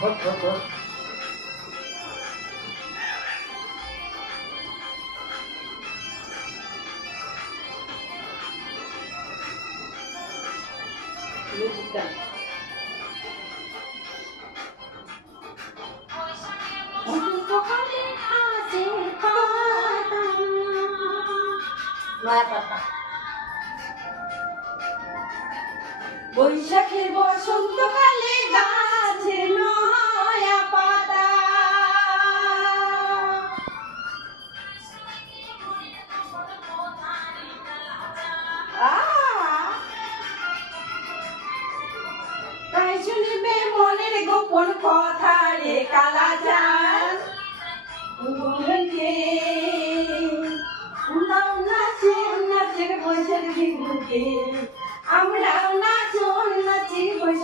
Hot hot hot মিউজিকটা নয়া পাতা বৈশাখের বসন্তকালে শুনিবে মনের গোপন কথা রে কালা চাঁদ। বলকে উনাও নাচে, নাচের বৈশাখ বিহুতে আমরাও নাচো, নাচি বিহুতে